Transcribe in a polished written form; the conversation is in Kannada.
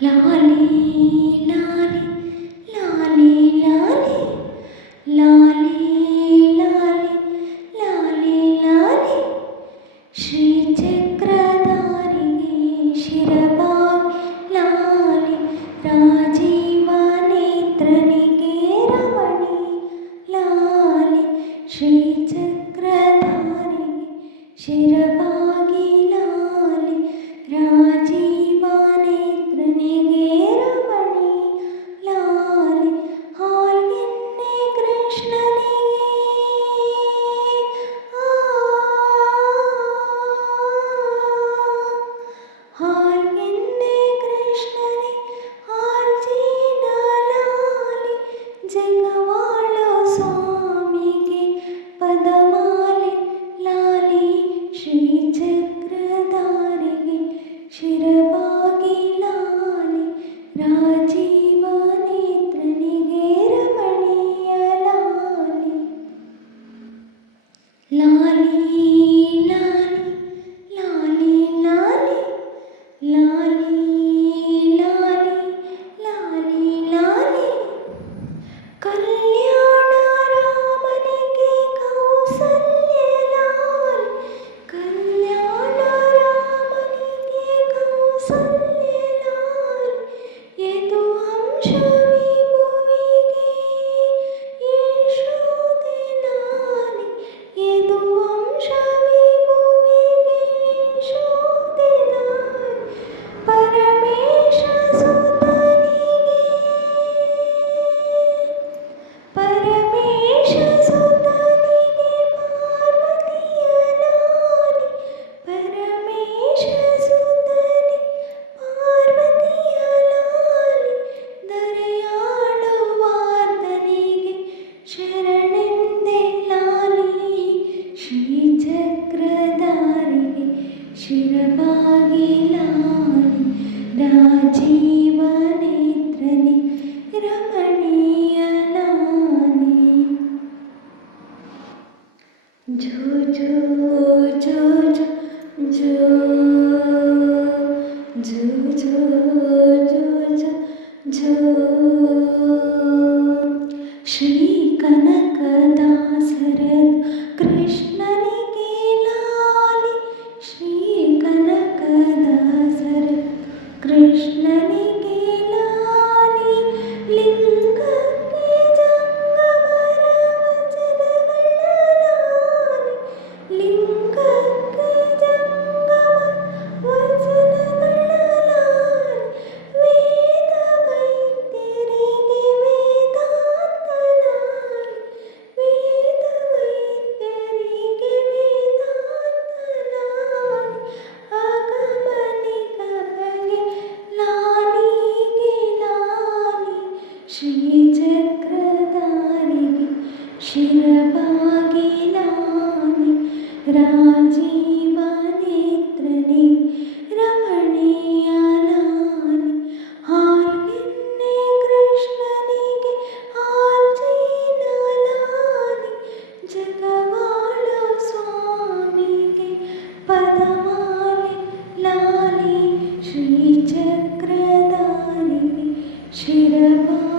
ಲಾಲಿ ಲಾಲಿ ಲಾಲಿ ಲಾಲಿ ಲಾಲಿ ಲಾಲಿ ಲಾಲಿ ಲಾಲಿ ಶ್ರೀಚಕ್ರಧಾರಿಗೆ ಶಿರಬಾಗಿ ಲಾಲಿ ರಾಜೀವ ನೇತ್ರನಿಗೆ ರಮಣಿ ಲಾಲಿ ಶ್ರೀಚಕ್ರಧಾರಿಗೆ ಶಿರಬಾಗಿ ಲಾಲಿ ರಾಜೀವ ನೇತ್ರನಿಗೆ ರಮಣಿ ಲಾಲಿ ಹಾಲ್ಗೆನ್ನೆ ಕೃಷ್ಣನಿಗೆ ಹಾಲ್ಗೆನ್ನೆ ಕೃಷ್ಣನೇ ಹಾಲ್ಜೀನ ಲಾಲಿ ಜಗವಾಳೋ ಸ್ವಾಮಿಗೆ ಪದಮಾಲೆ ಲಾಲಿ ಶ್ರೀಚಕ್ರಧಾರಿಗೆ ಶಿರಬಾಗಿ ಲಾಲಿ ರಾಜೀವ ನೇತ್ರನಿಗೆ ರಮಣೀಯ ಲಾಲಿ ಲಾಲಿ ಲಾಲಿ ಲಾಲಿ ಲಾಲಿ ಲಾಲಿ ಲಾಲಿ ಲಾಲಿ ಕಲ್ಯಾಣ ರಾಮನಿಗೆ ಕೌಸಲ್ಯ ಲಾಲಿ ಕಲ್ಯಾಣ ರಾಮನಿಗೆ ಕೌಸಲ್ಯ ಲಾಲಿ ಯದು ಅಂಶ ವಿಭುವಿಗೆ ಯಶೋದೆ ಲಾಲಿ ಯದು ಅಂಶ ವಿಭುವಿಗೆ ಯಶೋದೆ ಲಾಲಿ ಪರಮೇಶ ಸುತನಿಗೆ ಪರಮೇಶ ಸುತನಿಗೆ ಪಾರ್ವತಿಯ ಲಾಲಿ ಪರಮೇಶ ಸುತನಿ ಪಾರ್ವತಿಯ ಲಾಲಿ ದರೆಯಾಳುವಾತನಿಗೆ ಶರಣೆಂದೆ ಲಾಲಿ ಶ್ರೀಚಕ್ರಧಾರಿಗೆ ಶಿರಬಾಗಿ ಲಾಲಿ ರಾಜೀವ ನೇತ್ರನಿ ರಮಣೀಯ ಲಾಲಿ ಜೋ ಜೋ ಜೋ ಜೋ ಜೋ ಜೋ ಜೋ ಜೋ ಜೋ ಶ್ರೀ ಕನಕದಾಸರ ಕೃಷ್ಣನಿಗೆ ಲಾಲಿ ಶ್ರೀ ಕನಕದಾಸರ ಕೃಷ್ಣನಿಗೆ ಲಾಲಿ ಲಿಂಗಕ್ಕೆ ಜಂಗಮರ ವಚನಗಳ ಲಾಲಿ ಲಿಂಗಕ್ಕೆ ಜಂಗಮ ವಚನಗಳ ಲಾಲಿ ವೇದ ವೈದ್ಯರಿಗೆ ವೇದಾಂತ ಲಾಲಿ ವೇದ ವೈದ್ಯರಿಗೆ ವೇದಾಂತ ಲಾಲಿ ಆಗಮನಿಕ ಬಗೆ ಲಾಲಿಗೆ ಲಾಲಿ ಶ್ರೀಚಕ್ರಧಾರಿಗೆ ಶಿರಬಾಗಿ ಲಾಲಿ ರಾಜೀವ ನೇತ್ರನಿ ರಮಣೀಯ ಲಾಲಿ ಹಾಲ್ಗೆನ್ನೆ ಕೃಷ್ಣನಿಗೆ ಹಾಲ್ಜೀನ ಲಾಲಿ ಜಗವಾಳೋ ಸ್ವಾಮಿಗೆ ಪದಮಾಲೆ ಲಾಲಿ ಶ್ರೀಚಕ್ರಧಾರಿಗೆ ಶಿರಬಾಗಿ